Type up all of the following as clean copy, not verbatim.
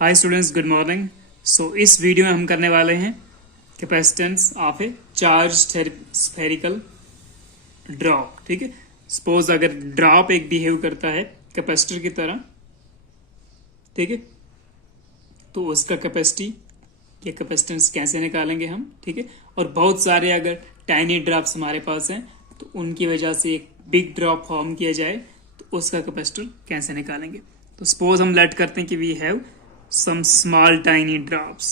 हाय students, good morning. So इस video में हम करने वाले हैं capacitance of a charge spherical drop. ठीक है, सपोज अगर ड्रॉप एक बिहेव करता है कैपेसिटर की तरह, ठीक है, तो उसका कैपेसिटी या कैपेसिटेंस कैसे निकालेंगे हम। ठीक है, और बहुत सारे अगर टाइनी ड्रॉप्स हमारे पास हैं तो उनकी वजह से एक बिग ड्रॉप फॉर्म किया जाए तो उसका कैपेसिटर कैसे निकालेंगे। तो सपोज हम लेट करते हैं कि we have some small tiny drops.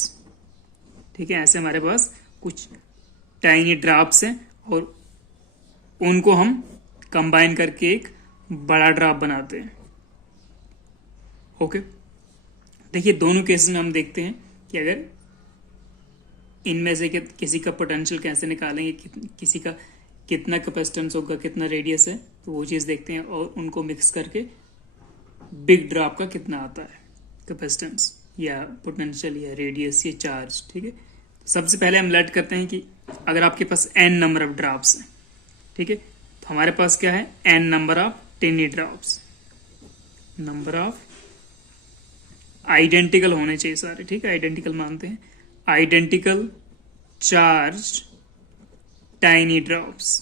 ठीक है, ऐसे हमारे पास कुछ टाइनी ड्रॉप्स हैं और उनको हम कंबाइन करके एक बड़ा ड्रॉप बनाते हैं। ओके, देखिए दोनों केसेस में हम देखते हैं कि अगर इनमें से किसी का पोटेंशियल कैसे निकालेंगे, किसी का कितना कैपेसिटेंस होगा, कितना रेडियस है, तो वो चीज़ देखते हैं और उनको मिक्स करके बिग ड्रॉप का कितना आता है कैपेसिटेंस या पोटेंशियल या रेडियस या चार्ज। ठीक है, सबसे पहले हम लेट करते हैं कि अगर आपके पास n नंबर ऑफ ड्रॉप्स हैं, ठीक है, तो हमारे पास क्या है n number of टिनी drops, number of identical होने चाहिए सारे। ठीक है, आइडेंटिकल मानते हैं, आइडेंटिकल चार्ज टाइनी ड्रॉप्स।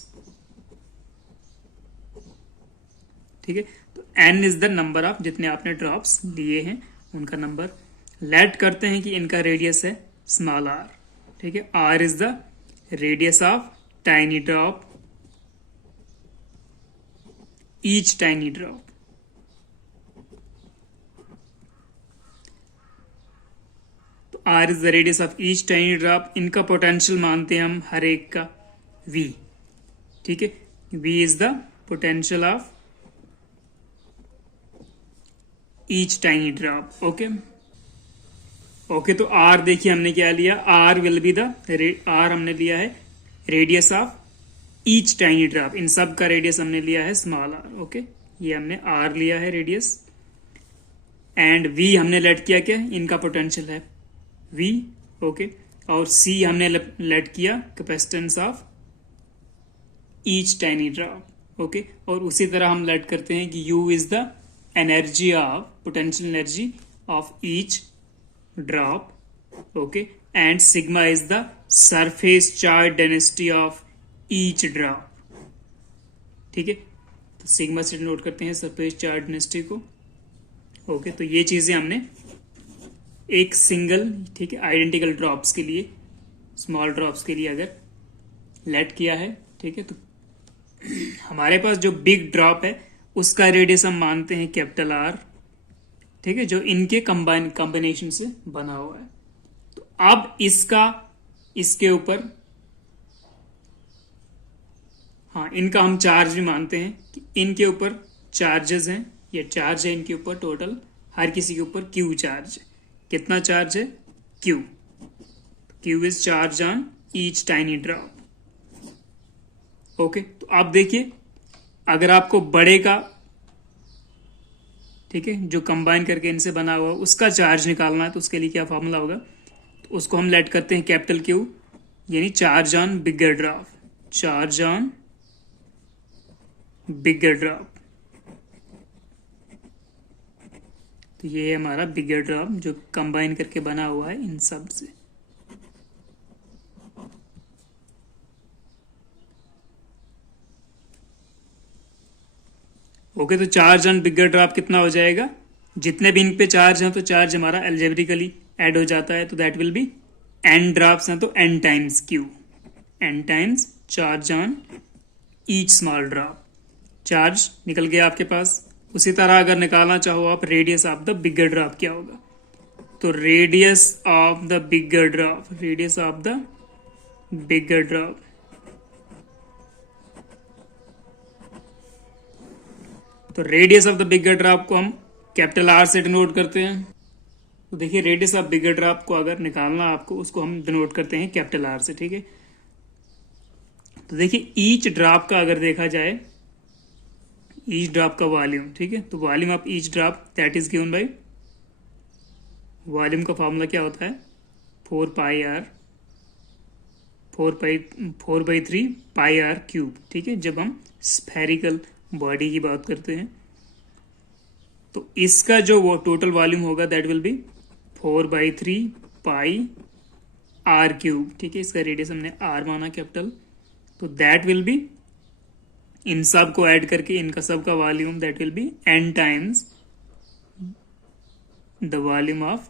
ठीक है, तो n is the number of जितने आपने ड्रॉप्स लिए हैं उनका नंबर। लेट करते हैं कि इनका रेडियस है स्मॉल r। ठीक है, r is the radius of tiny drop, each tiny drop. तो r is the radius of each tiny drop. इनका पोटेंशियल मानते हैं हम हर एक का v। ठीक है, v is the potential of each tiny drop. Okay okay, तो r देखिए हमने क्या लिया, r will be the r हमने लिया है radius of each tiny drop. इन सब का रेडियस हमने लिया है स्मॉल r। ओके, ये हमने r लिया है रेडियस, एंड v हमने लेट किया क्या, इनका पोटेंशियल है v। ओके, और c हमने लेट किया capacitance of each tiny drop. Okay, और उसी तरह हम लेट करते हैं कि u is the energy of potential energy of each drop. Okay, and sigma is the surface charge density of each drop. ठीक है, तो सिग्मा से नोट करते हैं सरफेस चार्ज डेंसिटी को। ओके, तो ये चीजें हमने एक सिंगल, ठीक है, आइडेंटिकल ड्रॉप्स के लिए, स्मॉल ड्रॉप्स के लिए अगर लेट किया है। ठीक है, तो हमारे पास जो बिग ड्रॉप है उसका रेडियस हम मानते हैं कैपिटल R। ठीक है, जो इनके कॉम्बिनेशन से बना हुआ है। तो अब इसके ऊपर, हाँ, इनका हम चार्ज भी मानते हैं कि इनके ऊपर चार्जेस हैं, ये चार्ज है इनके ऊपर टोटल, हर किसी के ऊपर Q चार्ज है। कितना चार्ज है, Q। Q is charge on each tiny drop. Okay, तो आप देखिए अगर आपको बड़े का, ठीक है, जो कंबाइन करके इनसे बना हुआ उसका चार्ज निकालना है तो उसके लिए क्या फॉर्मूला होगा, तो उसको हम लेट करते हैं कैपिटल Q, यानी charge on bigger drop, charge on bigger drop. तो ये है हमारा बिगर ड्रॉप जो कंबाइन करके बना हुआ है इन सब से। ओके, तो चार्ज ऑन बिगर ड्रॉप कितना हो जाएगा, जितने भी इन पे चार्ज हैं तो चार्ज हमारा एल्जेब्रिकली ऐड हो जाता है, तो that will be n drops हैं तो n times Q, n times charge on each small drop. Charge निकल गया आपके पास। उसी तरह अगर निकालना चाहो आप radius of the bigger drop क्या होगा, तो radius of the bigger drop, radius of the bigger drop, तो radius of the bigger drop को हम कैपिटल R से डिनोट करते हैं। तो देखिए रेडियस ऑफ बिगर ड्रॉप को अगर निकालना आपको, उसको हम डिनोट करते हैं कैपिटल R से। ठीक है, तो देखिए ईच ड्रॉप का अगर देखा जाए, ईच ड्रॉप का वॉल्यूम, ठीक है, तो volume of each drop that is given by, volume का फॉर्मूला क्या होता है, 4πr, 4/3 πr क्यूब। ठीक है, जब हम स्फेरिकल बॉडी की बात करते हैं तो इसका जो वो टोटल वॉल्यूम होगा that will be 4/3 pi R cube, ठीक है, इसका रेडियस हमने आर माना कैपिटल, तो दैट विल बी, इन सब को ऐड करके इनका सब का volume that will be n times the volume of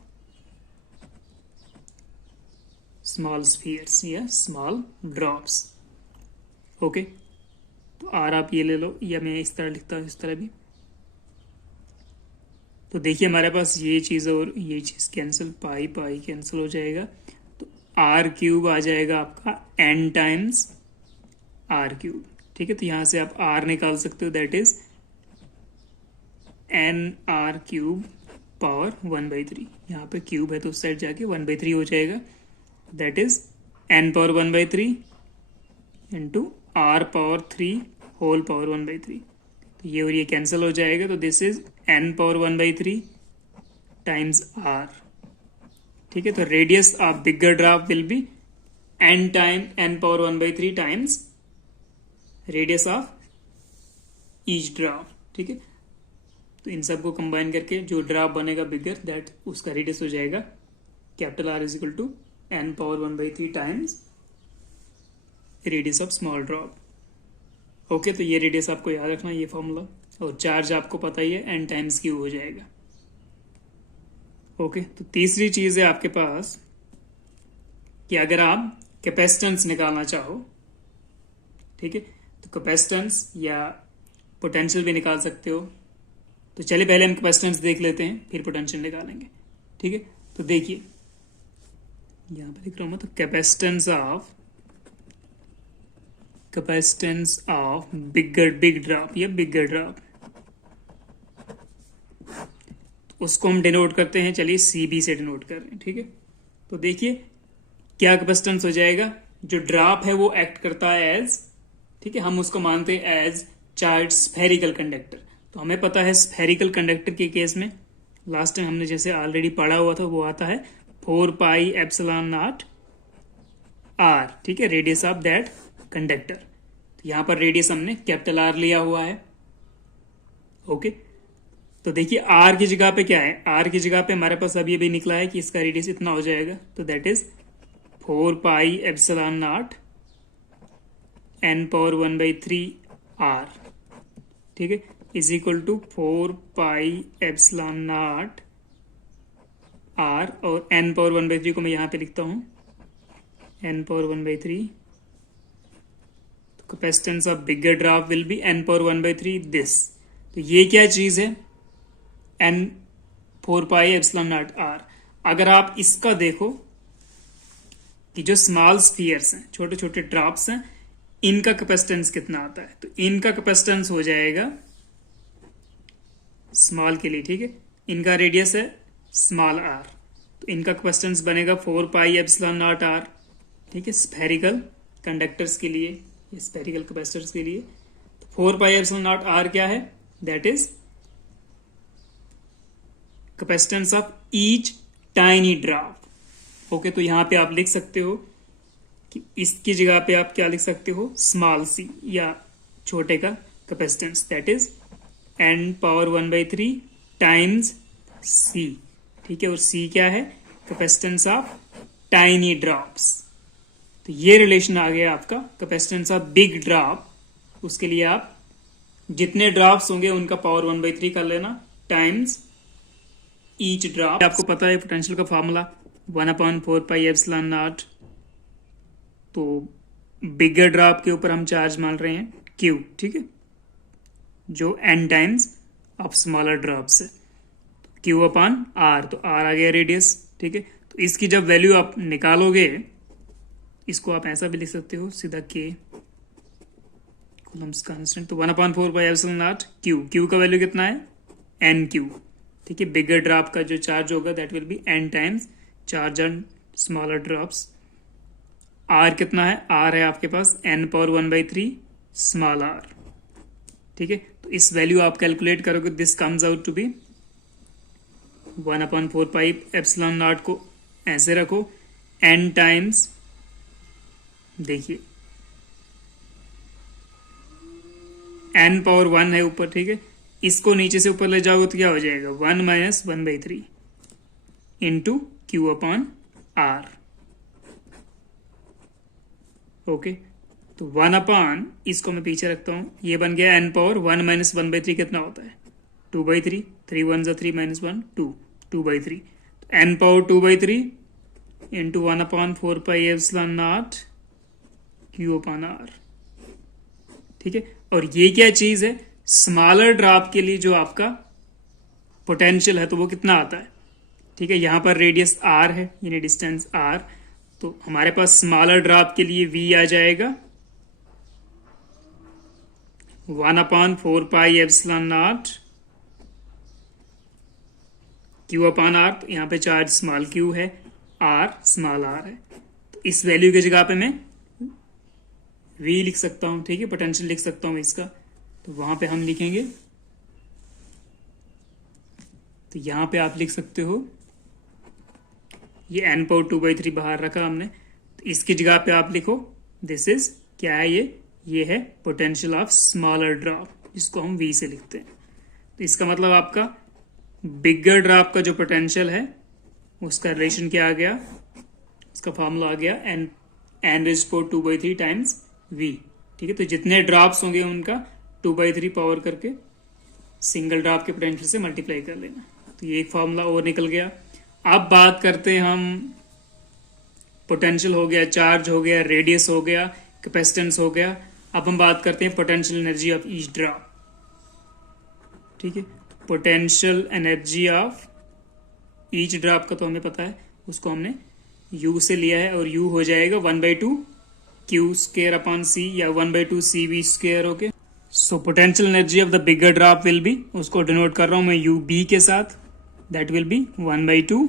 small spheres या स्मॉल ड्रॉप्स। ओके, तो आर आप ये ले लो, या मैं इस तरह लिखता हूँ, इस तरह भी। तो देखिए हमारे पास ये चीज़ और ये चीज़ कैंसिल, पाई पाई कैंसिल हो जाएगा, तो आर क्यूब आ जाएगा आपका n टाइम्स आर क्यूब, ठीक है। तो यहाँ से आप r निकाल सकते हो, that is n R cube power 1/3। यहाँ पे क्यूब है तो उस साइड जाके 1/3 हो जाएगा, that is n power 1/3 into r power 3 whole power 1/3। तो ये और ये कैंसिल हो जाएगा, तो this is n power 1/3 times r, ठीक है। तो radius of bigger drop will be n power 1/3 times radius of each drop, ठीक है। तो इन सब को कंबाइन करके जो ड्रॉप बनेगा बिगर, दैट उसका रेडियस हो जाएगा capital R is equal to n power 1/3 times radius of small drop. Okay, तो ये रेडियस आपको याद रखना, ये फॉर्मूला, और चार्ज आपको पता ही है n टाइम्स क्यू हो जाएगा। ओके, तो तीसरी चीज है आपके पास कि अगर आप कैपेसिटेंस निकालना चाहो, ठीक है, तो कैपेसिटेंस या पोटेंशियल भी निकाल सकते हो। तो चलिए पहले हम कैपेसिटेंस देख लेते हैं, फिर पोटेंशियल निकालेंगे, ठीक है। तो देखिए यहां पर लिख रहा हूं, तो कैपेसिटेंस ऑफ बिग ड्रॉप या बिगर ड्रॉप, उसको हम डिनोट करते हैं, चलिए CB से डिनोट कर रहे हैं, ठीक है। तो देखिए क्या कैपेसिटेंस हो जाएगा, जो ड्रॉप है वो एक्ट करता है एज, ठीक है, हम उसको मानते हैं एज चार्ज स्फेरिकल कंडक्टर। तो हमें पता है स्फेरिकल कंडक्टर के केस में लास्ट टाइम हमने जैसे ऑलरेडी पढ़ा हुआ था, वो आता है 4 π ε0 r, ठीक है, रेडियस ऑफ दैट कंडक्टर। तो यहां पर रेडियस हमने कैपिटल R लिया हुआ है। ओके, तो देखिए R की जगह पे क्या है, R की जगह पे हमारे पास अभी निकला है कि इसका रेडियस इतना हो जाएगा, तो that is 4 π ε0 n power 1/3 r, ठीक है, इज इक्वल टू 4 π ε0 r, और n पावर 1/3 को मैं यहां पे लिखता हूं n पावर 1/3। तो capacitance of bigger drop will be n power 1/3 this. तो ये क्या चीज है, n 4 π ε0 r। अगर आप इसका देखो कि जो स्मॉल स्फीयर्स हैं, छोटे छोटे ड्रॉप्स हैं, इनका कैपेसिटेंस कितना आता है, तो इनका कैपेसिटेंस हो जाएगा स्मॉल के लिए, ठीक है, इनका रेडियस है स्मॉल r, तो इनका कैपेसिटेंस बनेगा 4 π ε0 r, ठीक है, स्फेरिकल कंडक्टर्स के लिए, स्फेरिकल कैपेसिटर्स के लिए। तो 4 π ε0 r क्या है, that is capacitance of each tiny drop. Okay, तो यहां पे आप लिख सकते हो कि इसकी जगह पे आप क्या लिख सकते हो, स्मॉल c या छोटे का capacitance, that is n power 1/3 times c, ठीक है, और c क्या है, कैपेसिटेंस ऑफ टाइनी ड्रॉप्स। तो ये रिलेशन आ गया आपका कैपेसिटेंस ऑफ बिग ड्रॉप। उसके लिए आप जितने ड्रॉप्स होंगे उनका पावर 1/3 कर लेना टाइम्स ईच ड्रॉप। आपको पता है पोटेंशियल का फॉर्मूला 1/4 π ε0। तो बिगर ड्रॉप के ऊपर हम चार्ज मान रहे हैं Q, ठीक है, जो n times of smaller drops है, Q/r, तो r आ गया रेडियस, ठीक है। तो इसकी जब वैल्यू आप निकालोगे, इसको आप ऐसा भी लिख सकते हो सीधा K कूलम्स कांस्टेंट, तो 1/4 π ε0 Q का वैल्यू कितना है, NQ, ठीक है। बिगर ड्रॉप का जो चार्ज होगा that will be n times charge on smaller drops. R कितना है, R है आपके पास n पावर 1/3 स्मॉल r, ठीक है। तो इस वैल्यू आप कैलकुलेट करोगे, this comes out to be 1/4 π ε0 को ऐसे रखो, n टाइम्स, देखिए n पावर 1 है ऊपर, ठीक है, इसको नीचे से ऊपर ले जाओगे तो क्या हो जाएगा 1 - 1/3 into Q upon R. Okay, तो 1 अपॉन, इसको मैं पीछे रखता हूं, ये बन गया n पावर 1 माइनस 1/3 कितना होता है 2/3, 3 1 जा 3 minus 1 2, 2/3, n power 2/3 into 1 upon 4 pi epsilon not Q upon R. ठीक है, और ये क्या चीज है, स्मॉलर ड्रॉप के लिए जो आपका पोटेंशियल है तो वो कितना आता है। ठीक है, यहां पर रेडियस r है, यानी डिस्टेंस r, तो हमारे पास स्मॉलर ड्रॉप के लिए v आ जाएगा 1 upon 4 pi epsilon not Q upon R. तो यहां पे चार्ज स्मॉल क्यू है, r स्मॉल r है, तो इस वैल्यू की जगह पे मैं v लिख सकता हूं। ठीक है, पोटेंशियल लिख सकता हूं इसका, तो वहां पे हम लिखेंगे, तो यहां पे आप लिख सकते हो, ये n पावर 2/3 बाहर रखा हमने, तो इसकी जगह पे आप लिखो दिस इज क्या है, ये है पोटेंशियल ऑफ स्मॉलर ड्रॉप, जिसको हम v से लिखते हैं। तो इसका मतलब आपका बिगर ड्रॉप का जो पोटेंशियल है उसका रिलेशन क्या आ गया, उसका फॉर्मूला आ गया n rays power 2/3 times v। ठीक है, तो जितने ड्रॉप्स होंगे उनका 2/3 पावर करके सिंगल ड्रॉप के पोटेंशियल से मल्टीप्लाई कर लेना। तो ये एक फॉर्मूला और निकल गया। अब बात करते हैं हम, पोटेंशियल हो गया, चार्ज हो गया, रेडियस हो गया, कैपेसिटेंस हो गया। अब हम बात करते हैं potential energy of each drop. ठीक है, potential energy of each drop का तो हमें पता है, उसको हमने u से लिया है, और u हो जाएगा 1/2 क्यू स्क्वायर अपॉन c या 1/2 cv square. Okay, so potential energy of the bigger drop will B, उसको डिनोट कर रहा हूं मैं ub के साथ, that will B 1/2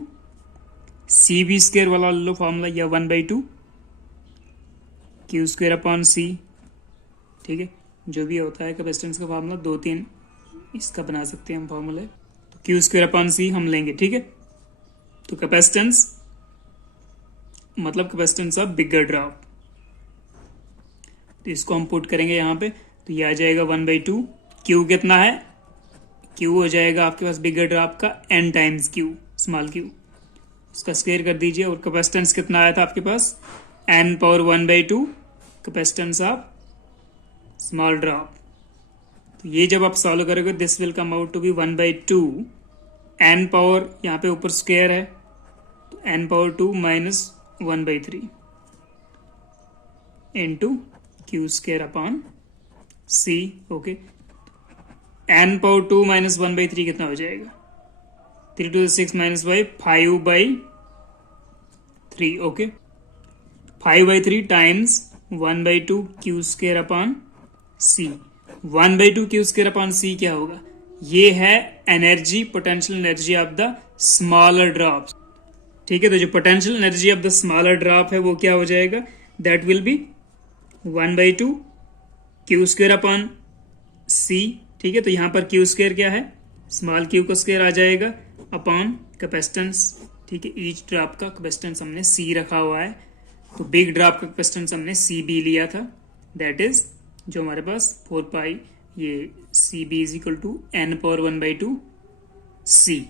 cv square वाला लो फॉर्मूला, या 1/2 क्यू स्क्वायर अपॉन c। ठीक है, जो भी होता है कैपेसिटेंस का फॉर्मूला, 2-3 इसका बना सकते हैं हम फॉर्मूला, तो क्यू स्क्वायर अपॉन c हम लेंगे। ठीक है, तो कैपेसिटेंस मतलब कैपेसिटेंस ऑफ बिगर ड्रॉप, तो इसको हम पुट करेंगे यहाँ पे, तो ये आ जाएगा 1/2, क्यू कितना है, क्यू हो जाएगा आपके पास बिगर ड्रॉप का n times Q, small Q, उसका स्क्वायर कर दीजिए, और कैपेसिटेंस कितना आया था आपके पास n power 1/2 capacitance of small drop. तो ये जब आप सॉल्व करोगे this will come out to be 1/2 n power, यहाँ पे ऊपर स्क्वायर है, तो n power 2 minus 1/3 into Q square upon c। Okay, n power 2 minus 1/3 कितना हो जाएगा, 3 to the 6 minus 5/3। Okay, 5/3 times 1/2 Q square upon c। 1/2 Q square upon c क्या होगा, ये है energy, potential energy of the smaller drop. ठीक है, तो जो potential energy of the smaller drop है वो क्या हो जाएगा, that will B 1/2 Q square upon c। ठीक है, तो यहां पर क्यू स्क्वायर क्या है, स्मॉल क्यू का स्क्वायर आ जाएगा अपॉन कैपेसिटेंस। ठीक है, ईच ड्रॉप का कैपेसिटेंस हमने c रखा हुआ है, तो बिग ड्रॉप का कैपेसिटेंस हमने cb लिया था, दैट इज जो हमारे पास 4 पाई, ये cb is equal to n power 1/2 c।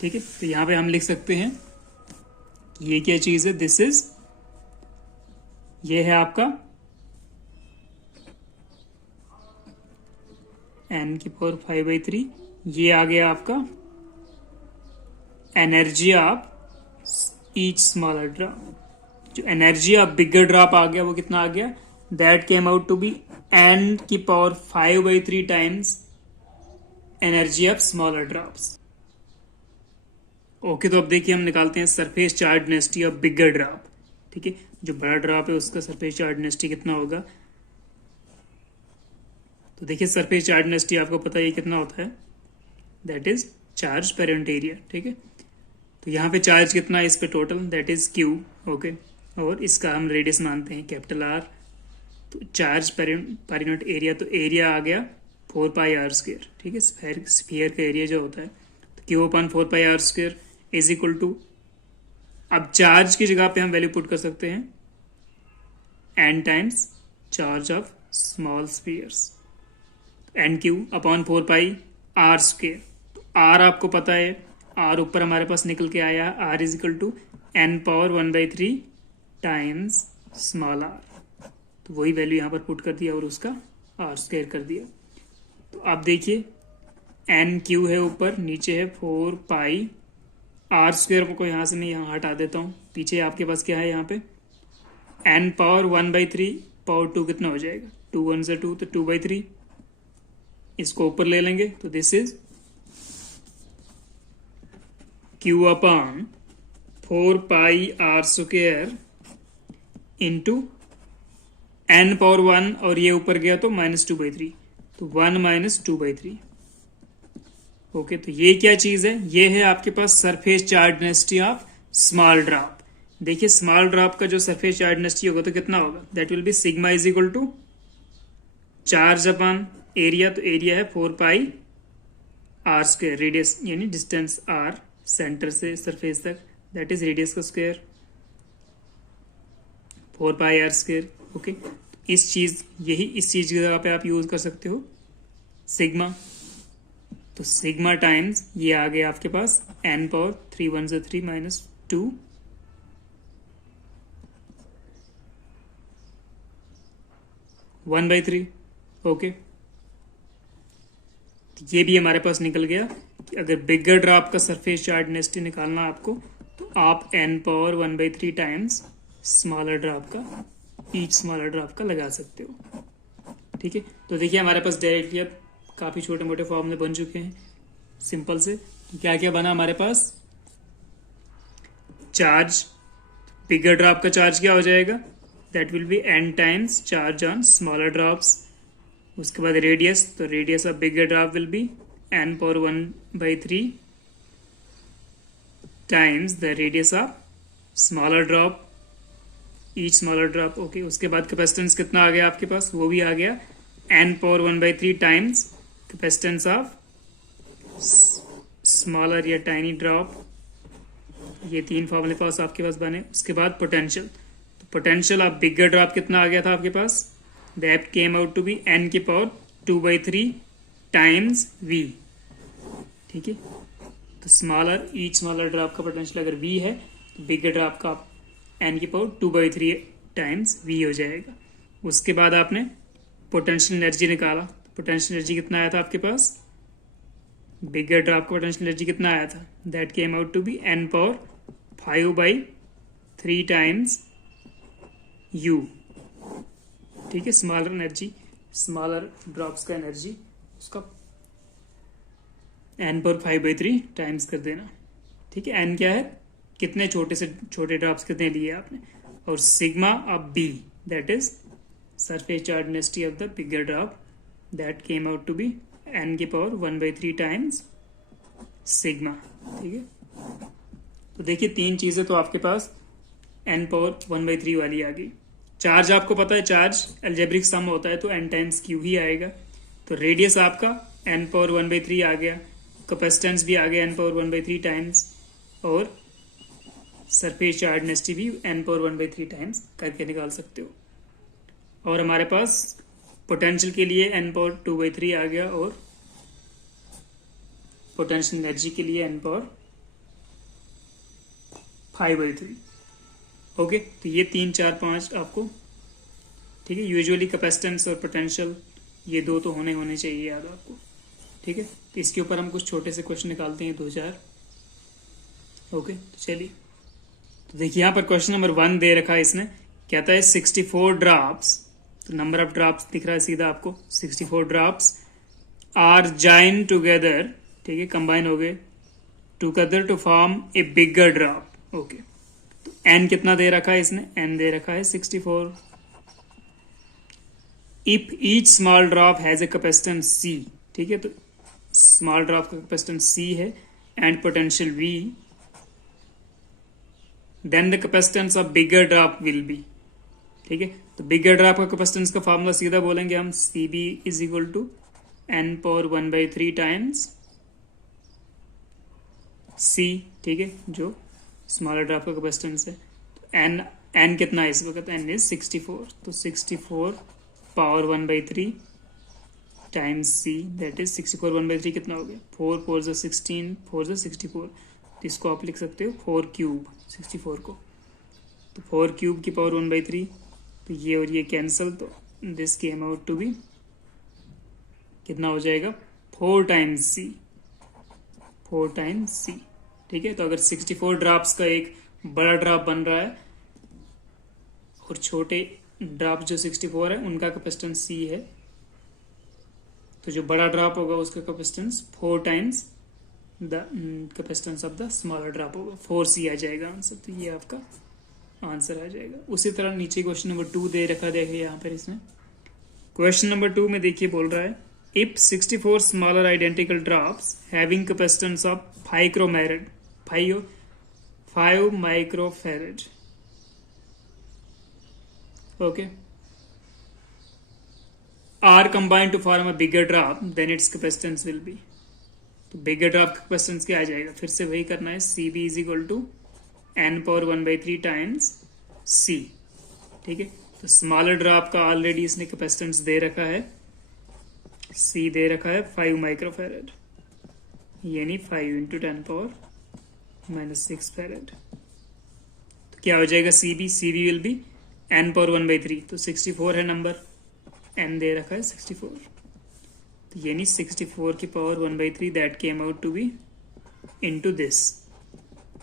ठीक है, तो यहां पे हम लिख सकते हैं ये क्या चीज है, दिस इज, ये है आपका n की पावर 5/3, ये आ गया आपका energy of each smaller drop. जो एनर्जी ऑफ बिगर ड्रॉप आ गया वो कितना आ गया, that came out to be n की power 5/3 times energy of smaller drops. Okay, तो अब देखिए हम निकालते हैं surface charge density of bigger drop. ठीक है, जो बड़ा ड्रॉप है उसका सरफेस चार्ज डेंसिटी कितना होगा, तो देखिए सरफेस चार्ज डेंसिटी आपको पता है कितना होता है, that is charge per unit area. ठीक है, तो यहाँ पे चार्ज कितना है इस पे total, that is Q. Okay, और इसका हम रेडियस मानते हैं कैपिटल आर, तो चार्ज पर यूनिट एरिया, तो एरिया आ गया 4 पाई आर स्क्वायर। ठीक है, स्फीयर का एरिया जो होता है, तो Q upon 4 pi are square is equal to, अब चार्ज की जगह पे हम वैल्यू पुट कर सकते हैं n times charge of small spheres, N Q upon 4 pi are square. तो आर आपको पता है, आर ऊपर हमारे पास निकल के आया, R is equal to N power 1/3 times small R. तो वही वैल्यू यहाँ पर पुट कर दिया और उसका आर स्क्वायर कर दिया। तो आप देखिए एन क्यू है ऊपर, नीचे है 4 पाई आर स्क्वायर को यहाँ से मैं यहाँ हटा देता हूँ। पीछे आपके पास क्या है यहाँ पे एन पावर 1/3 पावर 2 कितना हो जाएगा, 2 1 से 2 तो 2/3। इसको ऊपर ले लेंगे तो this is Q upon 4 pi are square into N power 1 और ये ऊपर गया तो -2/3, तो 1 - 2/3। ओके, तो ये क्या चीज है, ये है आपके पास surface charge density of small drop. देखिए स्मॉल ड्रॉप का जो सरफेस चार्ज डेंसिटी होगा तो कितना होगा, that will be sigma is equal to charge upon area. तो एरिया है 4 पाई आर स्क्वायर, रेडियस यानी डिस्टेंस आर सेंटर से सरफेस तक, दैट इज रेडियस का square 4 pi are square. Okay, इस चीज की जगह पे आप यूज कर सकते हो सिग्मा। तो सिग्मा टाइम्स ये आ गया आपके पास एन पावर 3 1 से 3 -2 1/3। ओके, ये भी हमारे पास निकल गया कि अगर बिगर ड्रॉप का सरफेस चार्ज डेंसिटी निकालना आपको तो आप N power 1/3 times smaller drop का, ईच स्मॉलर ड्रॉप का लगा सकते हो। ठीक है, तो देखिए हमारे पास डायरेक्टली अब काफी छोटे मोटे फॉर्मूले बन चुके हैं सिंपल से। क्या क्या बना हमारे पास, चार्ज, बिगर ड्रॉप का चार्ज क्या हो जाएगा, that will be N times charge on smaller drops. उसके बाद रेडियस, तो radius of bigger drop will be N power 1/3 times the radius of smaller drop, each smaller drop. Okay, उसके बाद capacitance कितना आ गया आपके पास, वो भी आ गया N power 1/3 times capacitance of smaller या टाइनी ड्रॉप। ये 3 फॉर्मूले पास आपके पास बने। उसके बाद पोटेंशियल, तो पोटेंशियल ऑफ बिगर ड्रॉप कितना आ गया था आपके पास, that came out to be N की पावर 2/3 टाइम्स वी। ठीक है, तो स्मॉलर, ईच स्मॉलर ड्रॉप का पोटेंशियल अगर वी है तो बिगर ड्रॉप का एन की पावर 2/3 टाइम्स वी हो जाएगा। उसके बाद आपने पोटेंशियल एनर्जी निकाला, पोटेंशियल एनर्जी कितना आया था आपके पास, बिगर ड्रॉप का पोटेंशियल एनर्जी कितना आया था, that came out to be N power 5/3 times you. ठीक है, स्मॉलर एनर्जी, स्मॉलर ड्रॉप्स का एनर्जी उसका एन पावर 5/3 टाइम्स कर देना। ठीक है, एन क्या है, कितने छोटे से छोटे ड्रॉप्स कितने लिए आपने, और sigma of B that is surface charge density of the bigger drop, that came out to be N की पावर 1/3 टाइम्स सिग्मा। ठीक है, तो देखिए 3 चीजें तो आपके पास एन पावर 1/3 वाली आ गई। चार्ज आपको पता है, चार्ज अलजेब्रिक सम होता है तो एन टाइम्स क्यू ही आएगा। तो रेडियस आपका एन पावर 1/3 आ गया, कैपेसिटेंस भी आ गया एन पावर 1/3 टाइम्स, और सरफेस चार्ज डेंसिटी भी एन पावर 1/3 टाइम्स करके निकाल सकते हो। और हमारे पास पोटेंशियल के लिए एन पावर 2/3 आ गया, और पोटेंशियल एनर्जी के लिए एन पावर 5/3। ओके, तो ये 3 4 5 आपको, ठीक है, यूजुअली कैपेसिटेंस और पोटेंशियल ये 2 तो होने चाहिए याद आपको। ठीक है, तो इसके ऊपर हम कुछ छोटे से क्वेश्चन निकालते हैं 2-4। ओके, तो चलिए, तो देखिए यहाँ पर क्वेश्चन नंबर 1 दे रखा है, इसने कहता है 64 ड्रॉप्स, तो नंबर ऑफ ड्रॉप्स दिख रहा है सीधा आपको, 64 ड्रॉप्स आर जॉइन टुगेदर, ठीक है, कंबाइन हो गए together to form a bigger drop. Okay, तो एन कितना दे रखा है इसने, एन दे रखा है 64। If each small drop has a capacitance C, ठीक है, तो स्मॉल ड्रॉप का कैपेसिटेंस सी है and potential V, then the capacitance of bigger drop will be. ठीक है, तो बिगर ड्रॉप का कैपेसिटेंस का फॉर्मूला सीधा बोलेंगे हम, C B is equal to N power 1/3 times C. ठीक है, जो स्मॉलर ड्रॉप का कैपेसिटेंस है, तो एन कितना है इस वक्त, एन इज 64, तो 64 power 1/3 times C, that is 64 1/3 कितना हो गया, 4 4 16 4 64, तो इसको आप लिख सकते हो 4 क्यूब 64 को, तो 4 क्यूब की पावर 1/3, तो ये और ये कैंसल, तो this came out to be कितना हो जाएगा 4 टाइम्स सी, 4 टाइम्स सी। ठीक है, तो अगर 64 ड्रॉप्स का एक बड़ा ड्रॉप बन रहा है और छोटे ड्रॉप जो 64 है उनका कैपेसिटेंस सी है, तो जो बड़ा ड्रॉप होगा उसका capacitance 4 times the capacitance of the smaller drop होगा, 4C आ जाएगा आंसर। तो ये आपका आंसर आ जाएगा। उसी तरह नीचे क्वेश्चन नंबर 2 दे रखा देखिए यहाँ पर इसमें। क्वेश्चन नंबर 2 में देखिए बोल रहा है if 64 smaller identical drops having capacitance of 5 microfarad, okay, are combined to form a bigger drop then its capacitance will be. तो बिगर ड्रॉप का कैपेसिटेंस क्या आ जाएगा, फिर से वही करना है, C B is equal to n power 1/3 times C. ठीक है, तो स्मॉलर ड्रॉप का ऑलरेडी इसने कैपेसिटेंस दे रखा है, सी दे रखा है 5 माइक्रोफैरड, यानी 5 इंटू 10 पावर -6 फैरड। तो क्या हो जाएगा C B will be n power 1/3, तो 64 है नंबर, n दे रखा है 64, तो यानी 64 की power 1/3 that came out to be into this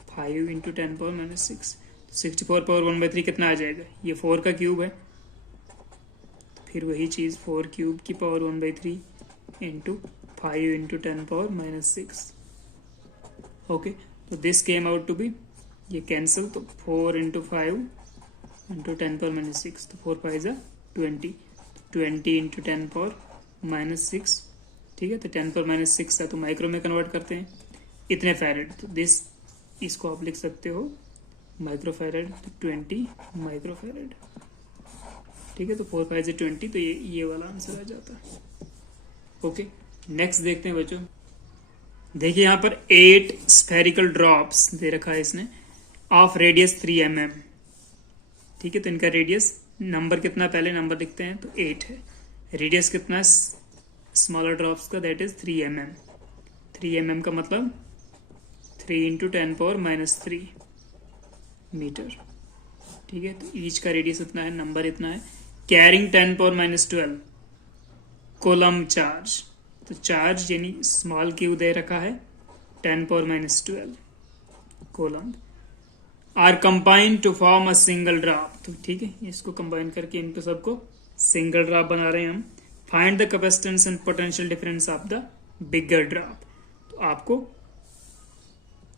5 into 10 power -6। 64 power 1/3 कितना आ जाएगा, ये 4 का क्यूब है, तो फिर वही चीज 4 क्यूब की power 1/3 into 5 into 10 power -6। Okay, तो this came out to be, ये कैंसिल, तो 4 इंटू 5 इंटू 10 पावर -6, तो 4 5 जा 20, 20 इंटू 10 पावर -6। ठीक है, तो 10 पावर -6 है तो माइक्रो में कन्वर्ट करते हैं, इतने फैरेड, तो दिस इसको आप लिख सकते हो माइक्रोफैरड, तो 20 माइक्रोफैरड। ठीक है, तो 4 5 से 20, तो ये वाला आंसर आ जाता है। ओके, नेक्स्ट देखते हैं बच्चों। देखिए यहाँ पर 8 स्फेरिकल ड्रॉप्स दे रखा है इसने ऑफ रेडियस 3 mm। ठीक है, तो इनका रेडियस नंबर कितना, पहले नंबर लिखते हैं, तो 8 है। रेडियस कितना है स्मॉलर ड्रॉप्स का, दैट इज 3 mm। 3 mm का मतलब 3 इंटू 10 पावर -3 मीटर। ठीक है, तो ईच का रेडियस इतना है, नंबर इतना है। कैरिंग 10 पावर -12 कोलम चार्ज, तो चार्ज यानी स्मॉल क्यू दे रखा है 10 power -12 coulomb, are combined to form a single drop. तो ठीक है, इसको कंबाइन करके इनको सबको सिंगल ड्रॉप बना रहे हैं हम। Find the capacitance and potential difference of the bigger drop, तो आपको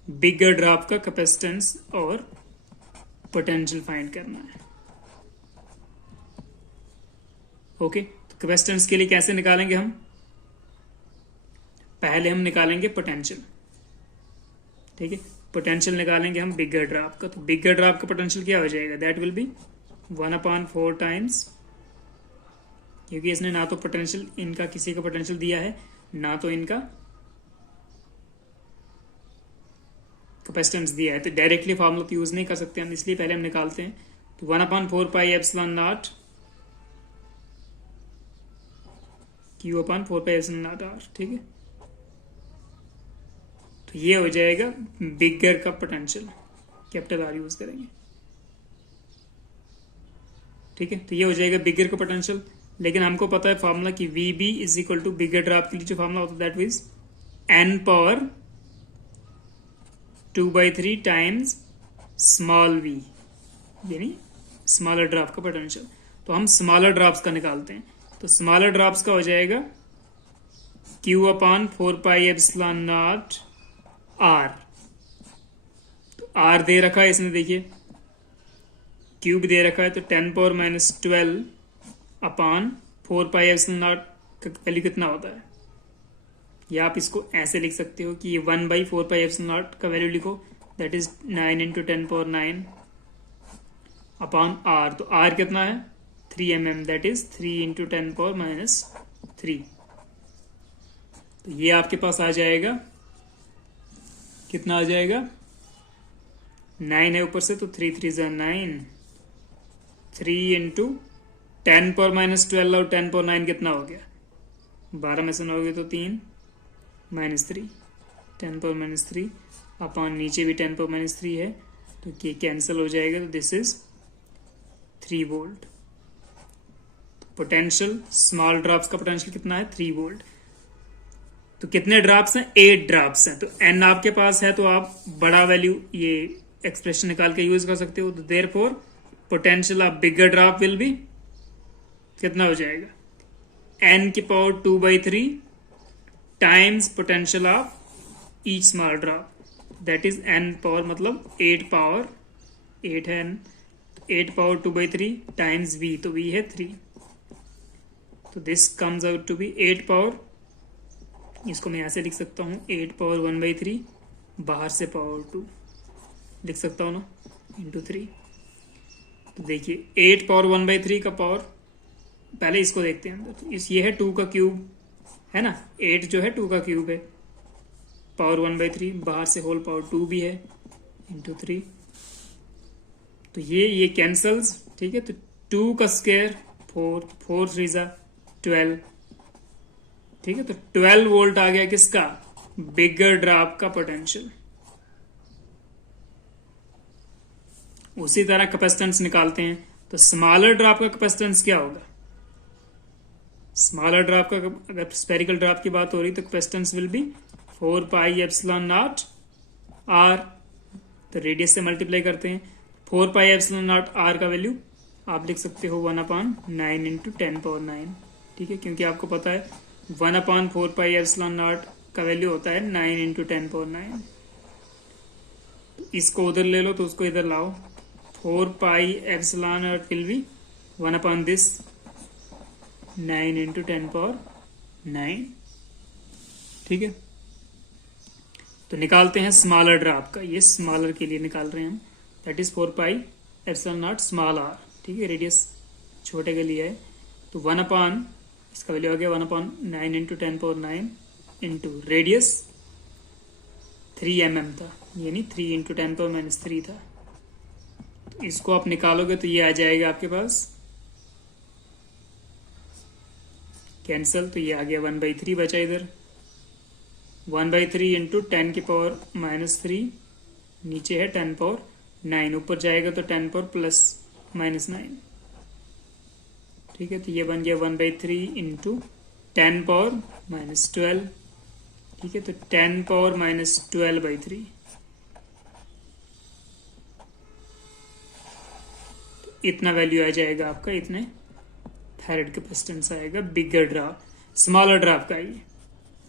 बिगर ड्रॉप का कैपेसिटेंस और पोटेंशियल फाइंड करना है। ओके, तो कैपेसिटेंस के लिए कैसे निकालेंगे हम, पहले हम निकालेंगे पोटेंशियल। ठीक है, पोटेंशियल निकालेंगे हम बिगर ड्रॉप का, तो बिगर ड्रॉप का पोटेंशियल क्या हो जाएगा, दैट विल बी 1/4 टाइम्स, क्योंकि इसने ना तो पोटेंशियल इनका किसी का पोटेंशियल दिया है, ना तो इनका कैपेसिटेंस दिया है, तो डायरेक्टली फॉर्मूला तो यूज नहीं कर सकते हम, इसलिए पहले हम निकालते हैं। तो 1/4 pi epsilon not Q/4 pi epsilon not R. ठीक है, तो ये हो जाएगा बिगर का पोटेंशियल, कैपिटल आर यूज करेंगे। ठीक है, तो ये हो जाएगा बिगर का पोटेंशियल, लेकिन हमको पता है फॉर्मूला कि VB is equal to bigger drop के लिए जो फॉर्मूला होता है that means n power 2/3 times small v, यानी स्मॉलर ड्रॉप का पोटेंशियल। तो हम स्मॉलर ड्रॉप्स का निकालते हैं, तो स्मॉलर ड्रॉप्स का हो जाएगा Q/4 pi epsilon not r। तो r दे रखा है इसने, देखिए क्यूब दे रखा है, तो 10 पावर -12/4 पाई एप्सिलॉन नॉट का वैल्यू कितना होता है, या आप इसको ऐसे लिख सकते हो कि ये 1/4 पाई एप्सिलॉन नॉट का वैल्यू लिखो, that is 9 into 10 power 9 upon r। तो r कितना है 3 mm, that is 3 into 10 power -3। तो ये आपके पास आ जाएगा, कितना आ जाएगा, 9 है ऊपर से, तो 3 3 ज़ा 9, 3 इंटू 10 पावर -12 और 10 पावर 9 कितना हो गया, 12 में से 9 हो गया तो 3 -3, 10 पावर -3 अपॉन नीचे भी 10⁻³ है, तो ये कैंसिल हो जाएगा, तो this is 3 volt. Potential small drops का पोटेंशियल कितना है 3 वोल्ट। तो कितने ड्रॉप्स हैं 8 ड्रॉप्स हैं, तो n आपके पास है तो आप बड़ा वैल्यू ये एक्सप्रेशन निकाल के यूज कर सकते हो। तो therefore potential of bigger drop will be कितना हो जाएगा n की power 2/3 times potential of each small drop, that is n power मतलब 8 पावर 8 है n, 8 पावर 2/3 टाइम्स v, तो v है 3, तो this comes out to be 8 power, इसको मैं ऐसे लिख सकता हूँ 8 पावर 1/3, बाहर से पावर 2 लिख सकता हूँ ना, इंटू 3। तो देखिए 8 पावर 1/3 का पावर, पहले इसको देखते हैं अंदर, इस ये है 2 का क्यूब है ना, 8 जो है 2 का क्यूब है, पावर 1/3, बाहर से होल पावर 2 भी है, इंटू 3। तो ये कैंसल्स, ठीक है। तो 2 का स्क्वायर 4, 4 3 जा 12, ठीक है। तो 12 वोल्ट आ गया किसका, बिगर ड्रॉप का पोटेंशियल। उसी तरह कैपेसिटेंस निकालते हैं, तो स्मॉलर ड्रॉप का कैपेसिटेंस क्या होगा, स्मॉलर ड्रॉप का अगर स्फेरिकल ड्रॉप की बात हो रही तो कैपेसिटेंस विल बी 4πε0 r, तो रेडियस से मल्टीप्लाई करते हैं, 4πε0 r का वैल्यू आप लिख सकते हो 1/9 × 10⁻9, ठीक है, क्योंकि आपको पता है 1/4πε0 का वैल्यू होता है 9 × 10⁻9। इसको उधर ले लो तो उसको इधर लाओ, 4πε0 विल बी 1/this 9 × 10⁻9, ठीक है। तो निकालते हैं स्मॉलर ड्रॉप का, ये स्मॉलर के लिए निकाल रहे हैं हम, दैट इज 4πε0 स्मॉल r, ठीक है, रेडियस छोटे के लिए है। तो 1/, इसका वैल्यू आ गया 1/9 × 10⁻9 इंटू रेडियस 3 mm था, यानी 3 × 10⁻³ था। तो इसको आप निकालोगे तो ये आ जाएगा आपके पास कैंसल, तो ये आ गया 1/3 बचा इधर, 1/3 इंटू 10 की पावर -3, नीचे है 10⁻9, ऊपर जाएगा तो 10⁻+−9, ठीक है। तो ये बन गया 1/3 इंटू 10⁻−12, ठीक है। तो 10⁻−12/3, तो इतना वैल्यू आ जाएगा आपका, इतने फैरेड कैपेसिटेंस आएगा बिगर ड्रॉप, स्मॉलर ड्रॉप का। ये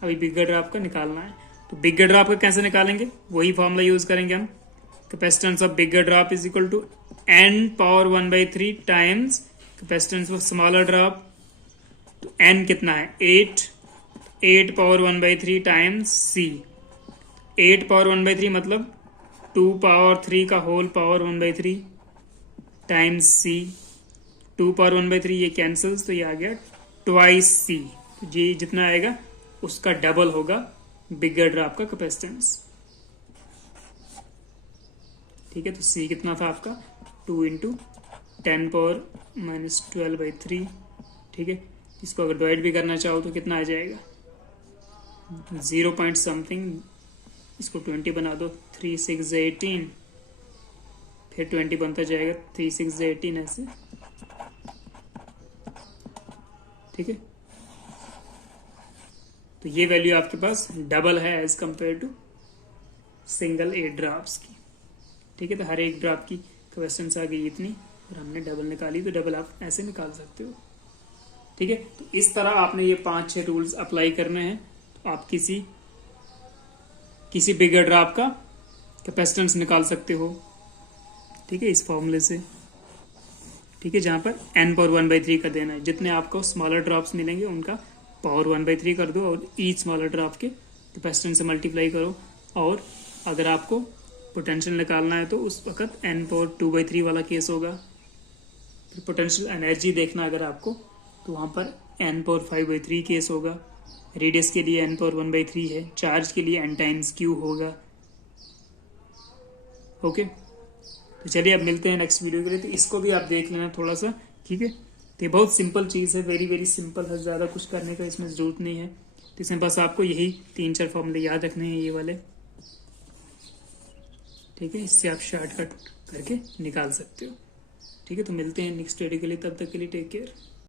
अभी बिगर ड्रॉप का निकालना है, तो बिगर ड्रॉप का कैसे निकालेंगे, वही फॉर्मूला यूज करेंगे हम, capacitance of bigger drop is equal to n power 1/3 times capacitance of smaller drop. तो n कितना है 8 पावर 1/3 टाइम्स c, 8 पावर 1/3 मतलब 2 पावर 3 का whole power 1/3 times c, 2 power 1/3 ये कैंसल्स, तो ये आ गया ट्वाइस c, तो ये जितना आएगा उसका डबल होगा बिगर ड्रॉप का कैपेसिटेंस, ठीक है। तो c कितना था आपका 2 × 10⁻−12/3, ठीक है। इसको अगर डिवाइड भी करना चाहो तो कितना आ जाएगा 0 पॉइंट समथिंग, इसको 20 बना दो, 3 6 18, फिर 20 बनता जाएगा, 3 6 18 ऐसे, ठीक है। तो ये वैल्यू आपके पास डबल है as compare to single 8 drops की, ठीक है। तो हर एक ड्रॉप की कैपेसिटेंस आ गई इतनी, और हमने डबल निकाली, तो डबल आप ऐसे निकाल सकते हो, ठीक है। तो इस तरह आपने ये 5-6 रूल्स अप्लाई करने हैं, तो आप किसी बिगर ड्रॉप का कैपेसिटेंस निकाल सकते हो, ठीक है, इस फॉर्मूले से, ठीक है, जहां पर n पावर 1/3 का देना है, जितने आपको स्मॉलर ड्रॉप्स मिलेंगे उनका पावर 1/3 कर दो और ईच स्मॉलर ड्रॉप के कैपेसिटेंस से मल्टीप्लाई करो, और अगर आपको पोटेंशियल निकालना है तो उस वक्त n पावर 2/3 वाला केस होगा। फिर पोटेंशियल एनर्जी देखना अगर आपको, तो वहां पर n पावर 5/3 केस होगा, रेडियस के लिए n पावर 1/3 है, चार्ज के लिए n टाइम्स q होगा, ओके। तो चलिए अब मिलते हैं नेक्स्ट वीडियो के लिए, तो इसको भी आप देख लेना थोड़ा सा, ठीक है। तो ये बहुत सिंपल चीज़ है, वेरी वेरी सिंपल है, ज़्यादा कुछ करने का इसमें ज़रूरत नहीं है। तो इसमें बस आपको यही 3-4 फॉर्मूले याद रखने हैं, ये वाले। ठीक है, इससे आप शॉर्टकट करके निकाल सकते हो। ठीक है, तो मिलते हैं नेक्स्ट वीडियो के लिए, तब तक के लिए टेक केयर।